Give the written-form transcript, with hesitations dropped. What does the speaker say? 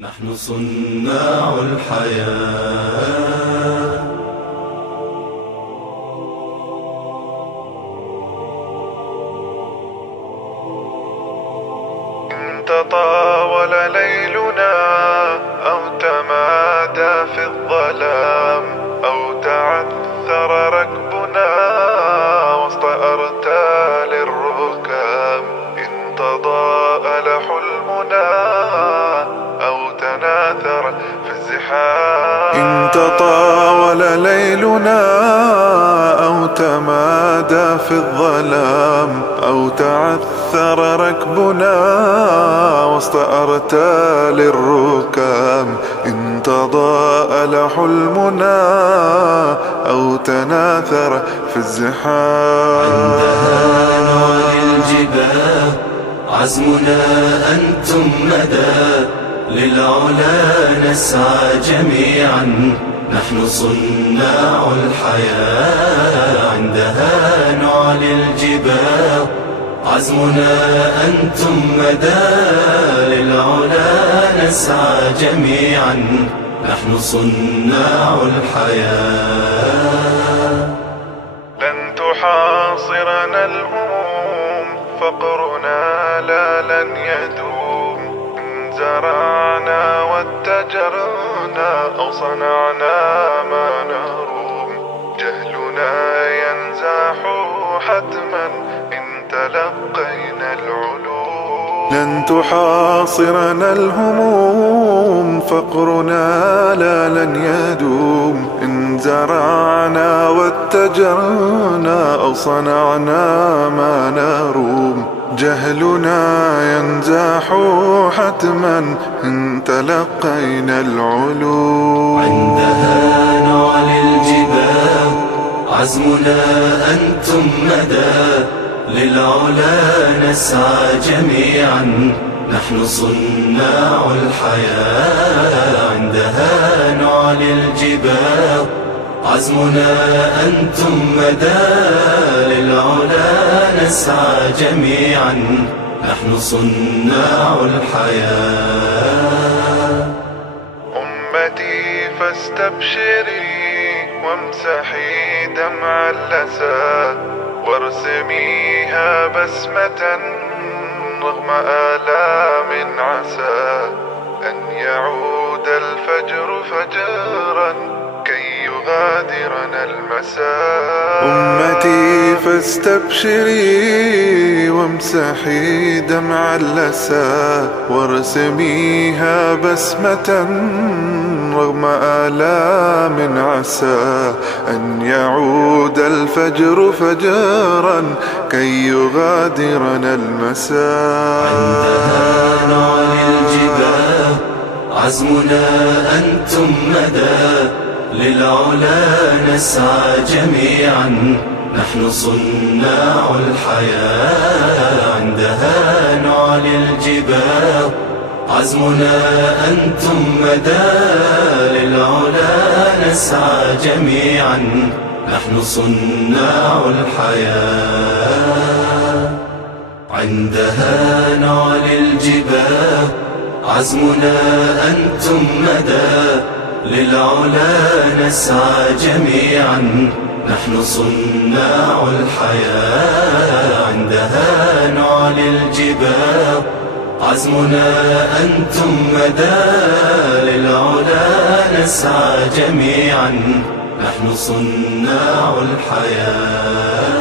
نحن صناع الحياة. إن تطاول ليلنا أو تمادى في الظلام أو تعثر ركبنا وسط أرتال الركام، إن تضاءل حلمنا أو تناثر في الزحام، إن تطاول ليلنا أو تمادى في الظلام أو تعثر ركبنا وسط أرتال الركام، إن تضاءل حلمنا أو تناثر في الزحام. عندها نعلي الجباه عزمنا أنتم مدى، للعلا نسعى جميعا، نحن صناع الحياة. عندها نعلي الجباه عزمنا أنتم مدى، للعلا نسعى جميعا، نحن صناع الحياة. لن تحاصرنا الهموم، فقرنا لا لن يدوم، إن زرعنا واتجرنا أو صنعنا ما نروم، جهلنا ينزاح حتما إن تلقينا العلوم. لن تحاصرنا الهموم، فقرنا لا لن يدوم، إن زرعنا واتجرنا أو صنعنا ما نروم، جهلنا ينزاح حتما إن تلقينا العلوم. عندها نعلي الجباه عزمنا أنتم مدى، للعلا نسعى جميعا، نحن صناع الحياة. عندها نعلي الجباه عزمنا أنتم مدى، للعلا نسعى جميعا، نحن صناع الحياة. أمتي فاستبشري وامسحي دمع اللسى، وارسميها بسمة رغم آلام، عسى أن يعود الفجر فجرا كي يغادرنا المساء. أمتي فاستبشري وامسحي دمع اللسى، وارسميها بسمة رغم آلام، عسى أن يعود الفجر فجرا كي يغادرنا المساء. عندها نعلي الجباه عزمنا أنتم مدى، للعلا نسعى جميعا، نحن صناع الحياة. عندها نعلي الجباه عزمنا أنتم مدى، للعلا نسعى جميعا، نحن صناع الحياة. عندها نعلي الجباه عزمنا أنتم مدى، للعلا نسعى جميعا، نحن صناع الحياة. عندها نعلي الجباه عزمنا أنتم مدى، للعلا نسعى جميعا، نحن صناع الحياة.